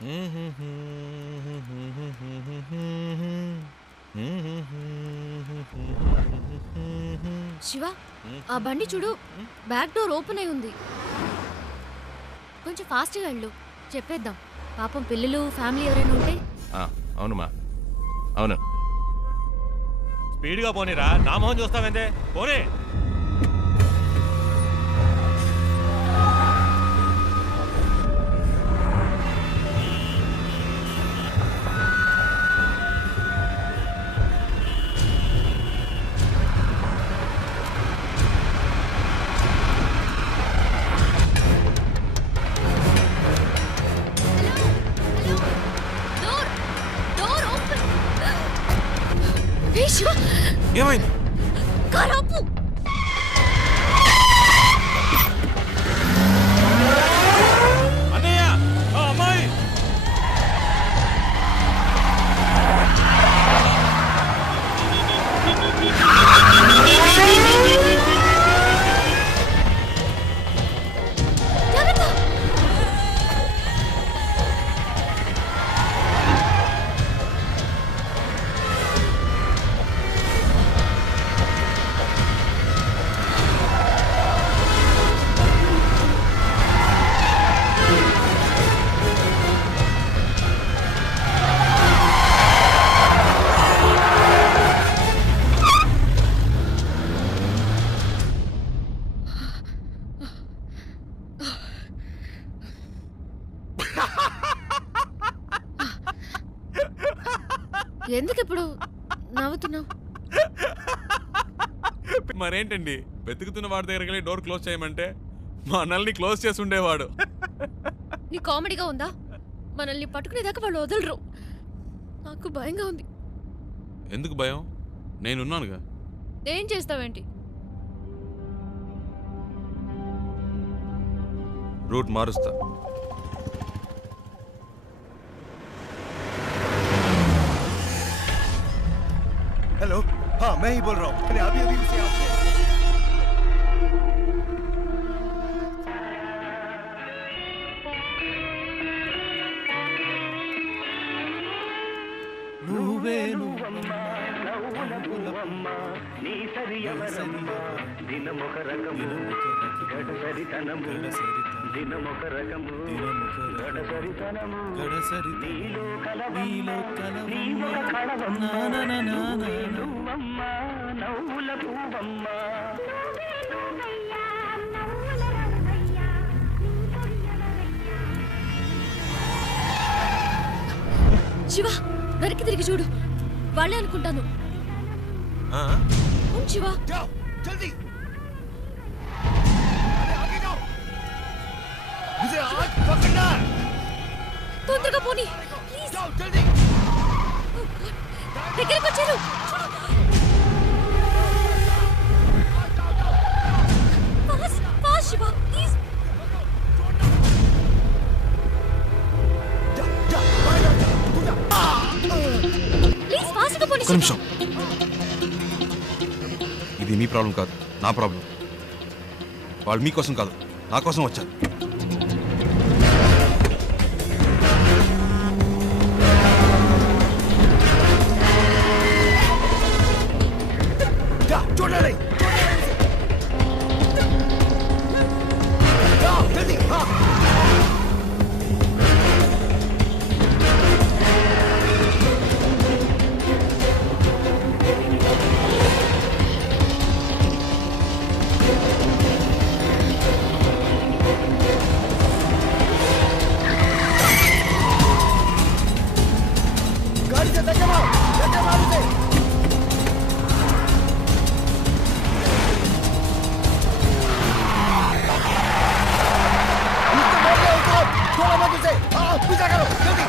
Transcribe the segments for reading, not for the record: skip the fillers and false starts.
శివ, ఆ బండి చూడు, బ్యాక్ డోర్ ఓపెన్ అయి ఉంది. కొంచెం ఫాస్ట్గా వెళ్ళు, చెప్పేద్దాం. పాపం పిల్లలు ఫ్యామిలీ ఎవరైనా ఉంటే. అవునమ్మా, అవును. స్పీడ్గా పోనీరా, నా మొహం చూస్తావేందే, పోనీ. ఏమైంది? కారాపు అన్నయ్య, అమ్మాయి ఎందుకు ఇప్పుడు నవ్వుతున్నావు? మరేంటండి, వెతుకుతున్న వాడి దగ్గరికి వెళ్ళి డోర్ క్లోజ్ చేయమంటే మా అన్నల్ని క్లోజ్ చేసి ఉండేవాడు. నీ కామెడీగా ఉందా? మనల్ని పట్టుకునేదాకా వాళ్ళు వదలరు. నాకు భయంగా ఉంది. ఎందుకు భయం? నేనున్నానుగా. ఏం చేస్తావేంటి? రూట్ మారుస్తా. हेलो, हाँ मैं ही बोल रहा हूँ. मैंने अभी उसे आपसे శివ, వెనక్కి తిరిగి చూడు. వాళ్ళే అనుకుంటాను. శివ, जल्दी आगे जाओ. मुझे आज पकड़ना है. తొందరగా పోనీ ప్లీజ్. जाओ जल्दी. దగ్గరికి వచ్చారు. Fast fast Shiva please. Please ఫాస్ట్గా పోనీ. ఒక నిమిషం. ఇది మీ ప్రాబ్లం కాదు, నా ప్రాబ్లం. వాళ్ళు మీకోసం కాదు, నా కోసం వచ్చారు. छोड़ना नहीं. जल्दी. हाँ. गाड़ी से धक्का मारो उसे. थोड़ा मत उसे. हाँ, पीछा करो जल्दी.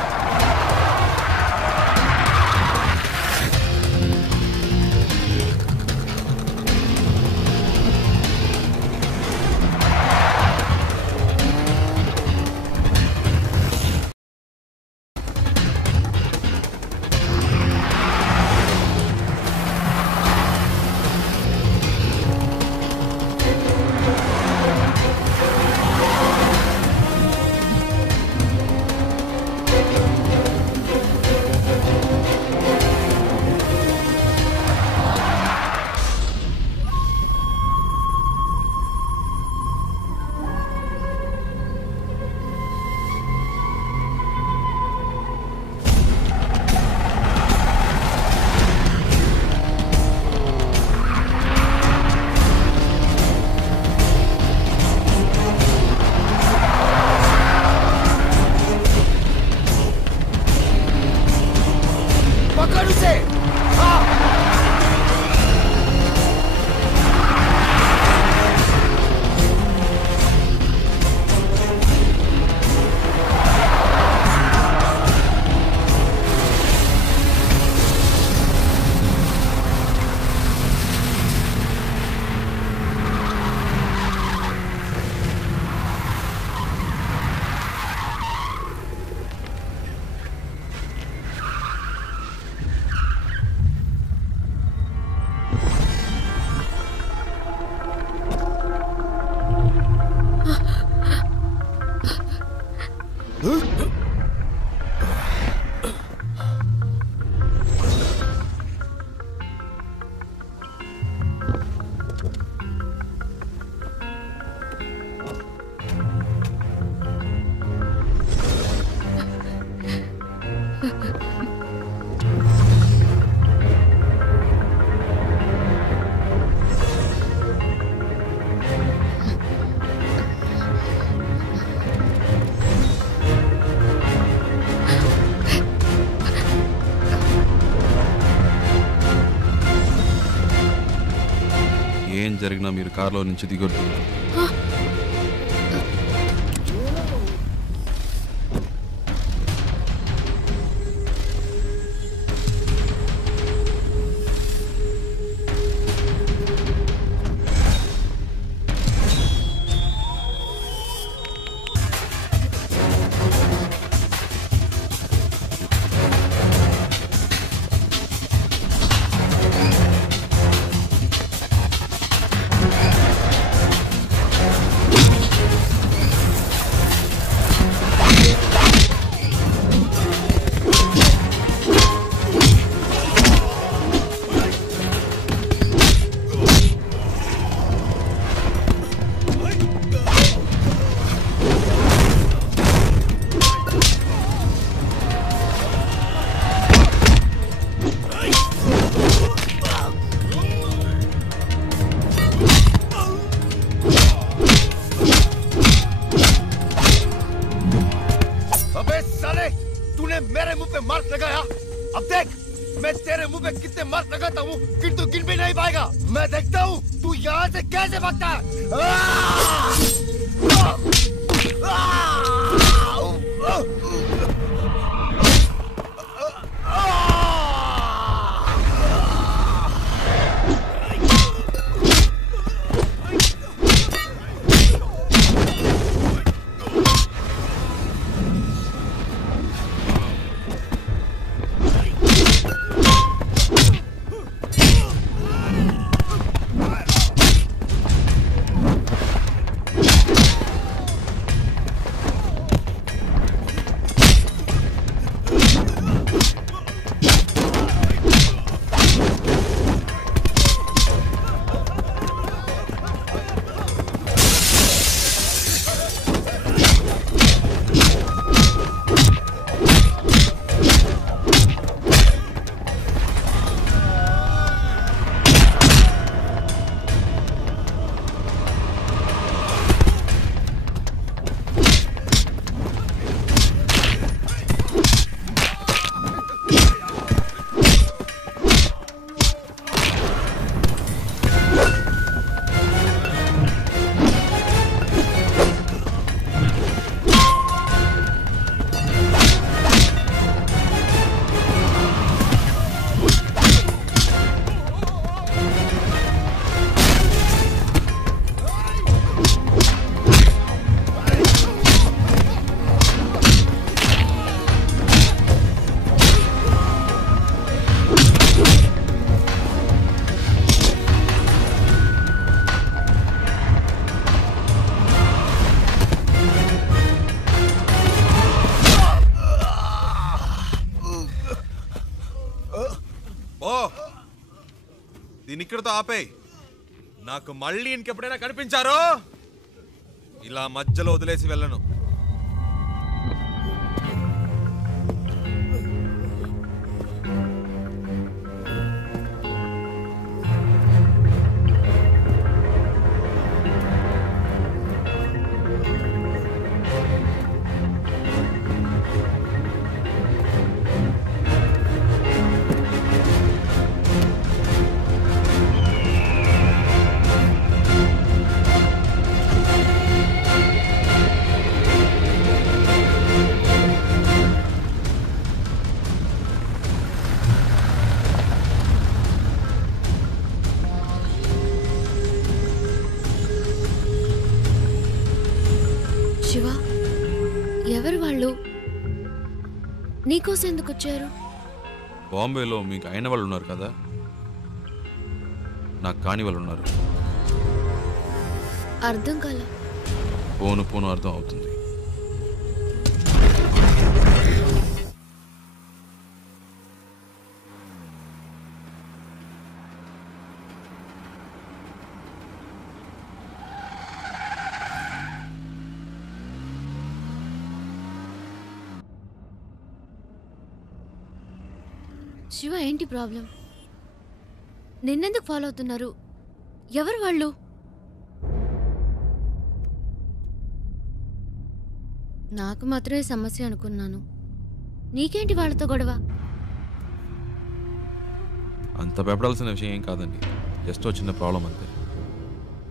ఏం జరిగినా మీరు కారులో నుంచి దిగొద్దు. मेरे मुंह पे मार्क लगाया। अब देख मैं तेरे मुंह पे कितने मार्क लगाता हूँ कि तू गिन भी नहीं पाएगा। मैं देखता हूँ तू यहाँ से कैसे भागता है। దీని ఇక్కడతో ఆపేయ్. నాకు మళ్ళీ ఇంకెప్పుడైనా కనిపించారో ఇలా మధ్యలో వదిలేసి వెళ్ళను. శివ, ఎవరు వాళ్ళు? నీకోసం ఎందుకు వచ్చారు? బాంబేలో మీకు అయిన వాళ్ళు ఉన్నారు కదా, నాకు కాని వాళ్ళు ఉన్నారు. అర్థం కాల. పోను పోను అర్థం అవుతుంది. శివ ఏంటి ప్రాబ్లం? నిన్నెందుకు ఫాలో అవుతున్నారు? ఎవరు వాళ్ళు? నాకు మాత్రమే సమస్య అనుకున్నాను. నీకేంటి వాళ్ళతో గొడవ? అంత భయపడాల్సిన విషయం ఏం కాదండి, జస్ట్ చిన్న ప్రాబ్లం అంతే.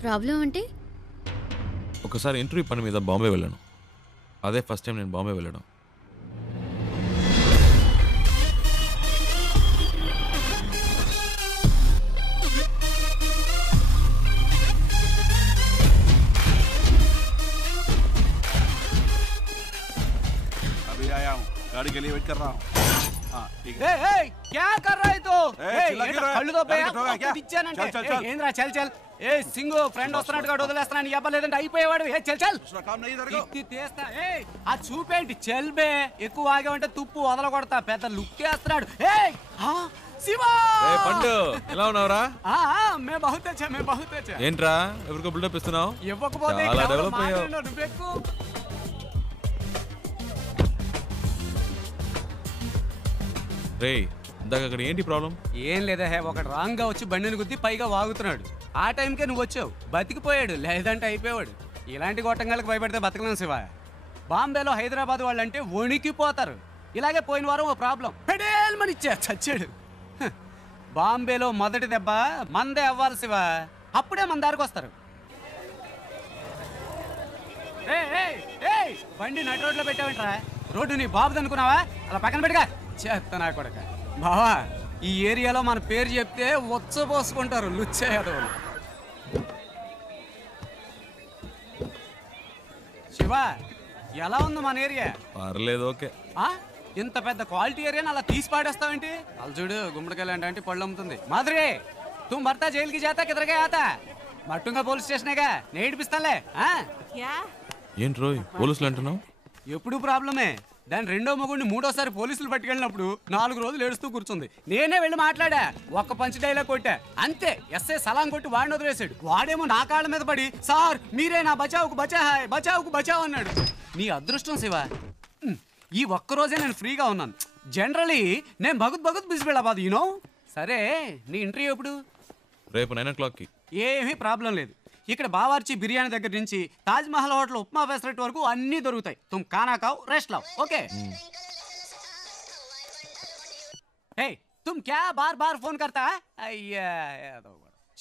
ప్రాబ్లం అంటే? ఒకసారి ఇంటర్వ్యూ పని మీద బాంబే వెళ్ళాను. అదే ఫస్ట్ టైం నేను బాంబే వెళ్ళడం. गाड़ी के लिए वेट कर रहा हूँ। हाँ ठीक है। क्या कर रहा है तो? चिल्ला क्यों रहा है? కళ్ళు దొబ్బే, गाड़ी ठोका क्या? ఇచ్చానంటే. चल, चल, चल। ఏంద్రా చల్ చల్. సింగు ఫ్రెండ్ వస్తున్నట్టుగా వదిలేస్తున్నాను. నీ అబ్బా లేదంటే అయిపోయేవాడు. చల్ చల్. दूसरा काम नहीं तेरे को। ఇత్తి తీస్తా. ఆ చూపేంటి చల్బే. ఎక్కువ ఆగామంటే తుప్పు వదలగొడతా. పెద్ద లుక్ వేస్తున్నాడు. శివ పండు ఎలా ఉన్నావురా? మే బహుత్ అచ్చా, మే బహుత్ అచ్చా. ఏంట్రా ఎవరికో బిల్డప్ ఇస్తున్నావు? ఇవ్వకపోతే చాలా డెవలప్ అయ్యావు. నువ్వెక్కు. రే ఇందాక అక్కడ ఏంటి ప్రాబ్లం? ఏం లేదా ఒకటి రాంగ్ గా వచ్చి బండిని గుద్ది పైగా వాగుతున్నాడు. ఆ టైంకే నువ్వు వచ్చావు. బతికిపోయాడు, లేదంటే అయిపోయాడు. ఇలాంటి గొట్టంగాలకు భయపడితే బతకలేం శివ. బాంబేలో హైదరాబాద్ వాళ్ళంటే వణికిపోతారు. ఇలాగే పోయిన వారం ఓ ప్రాబ్లం పెడేల్మని ఇచ్చా చచ్చాడు. బాంబేలో మొదటి దెబ్బ మందే అవ్వాలి శివ. అప్పుడే మన దారికి వస్తారు. బండి నడి రోడ్లో పెట్టావంటరా? రోడ్డు నీ బాబుది అనుకున్నావా? అలా పక్కన పెట్టుగా చేస్తా నా కొడక. బావా ఈ ఏరియాలో మన పేరు చెప్తే ఉచ్చపోసుకుంటారు లుచ్చే యాదవులు. శివ ఎలా ఉంది మన ఏరియా? పర్లేదు, ఓకే. ఇంత పెద్ద క్వాలిటీ ఏరియాని అలా తీసి పాడేస్తావేంటి? అలా చూడు గుమ్మడికాయలు అంటే పళ్ళు అమ్ముతుంది. మాధురి తుమ్ భర్త జైలుకి జాతా కిదరగా ఆతా మట్టుంగా పోలీస్ స్టేషనేగా నేడిపిస్తాలే. ఏంటి రోయ్ పోలీసులు అంటున్నావు? ఎప్పుడు ప్రాబ్లమే. దాని రెండో మొగుడిని మూడోసారి పోలీసులు పట్టుకెళ్ళినప్పుడు 4 రోజులు ఏడుస్తూ కూర్చుంది. నేనే వెళ్ళి మాట్లాడా, ఒక్క పంచ్ డైలాగ్ కొట్టా అంతే. ఎస్ఐ సలాం కొట్టి వాడిని వదిలేశాడు. వాడేమో నా కాళ్ళ మీద పడి సార్ మీరే నా బచావుకు బచాహాయ్ బచావుకు బచావ్ అన్నాడు. నీ అదృష్టం శివ, ఈ ఒక్కరోజే నేను ఫ్రీగా ఉన్నాను. జనరలీ నేను భగుత్ బిజీ వెళ్ళబాదు యూనో. సరే నీ ఇంటర్వ్యూ ఎప్పుడు? రేపు 9 o'clockకి. ఏమీ ప్రాబ్లం లేదు. ఇక్కడ బావార్చి బిర్యానీ దగ్గర నుంచి తాజ్ మహల్ హోటల్ ఉప్మా ఫెసరెట్ వరకు అన్నీ దొరుకుతాయి. తుమ్ ఖానా ఖావ్ రెస్ట్ లావ్. ఓకే తుమ్ క్యా బార్ బార్ ఫోన్ కర్తా? అయ్యా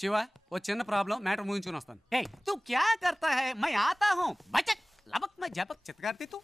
శివ ఓ చిన్న ప్రాబ్లం, మ్యాటర్ ముగించుకుని వస్తాను. తు క్యా కర్తా హై? మై ఆతా హూ బచక్ లబక్ మై జబక్ చిత్కార్తి తు.